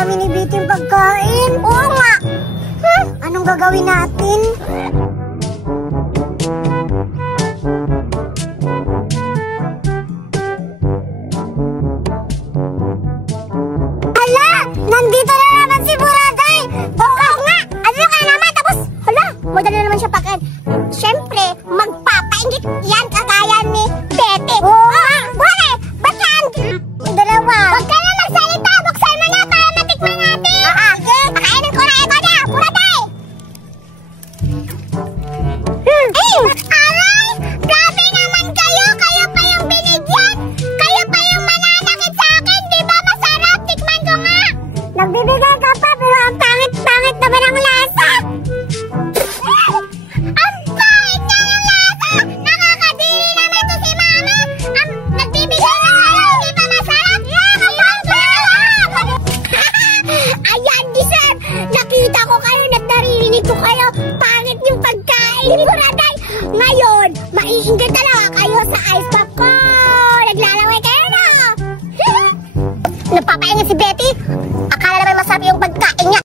dami ni Biting pagkain. Oo nga. Anong gagawin natin? Hala! Nandito na naman si Buraday! Oo nga! Ano ka naman? Tapos, hala! Madali naman siya pagkain. Siyempre, magpapaingit yan kagaya ni Betty. Oo! Buraday! Ba't yan? Dalawa. Huwag ka na magsalita! Buksan mo na para matikman natin! Pakainin ko na ito na! Buraday! Aray! Grabe naman kayo! Kayo pa yung binigyan! Kayo pa yung mananakit sa akin! Di ba masarap? Tikman ko nga! Nagbibigay ka pa pero ang pangit-pangit naman ang lasa! Ang pangit na ng lasa! Nakakadiri naman to si Mama! Nagbibigay ka sa'yo! Hindi ba masarap? Ayan, Giselle! Nakita ko kayo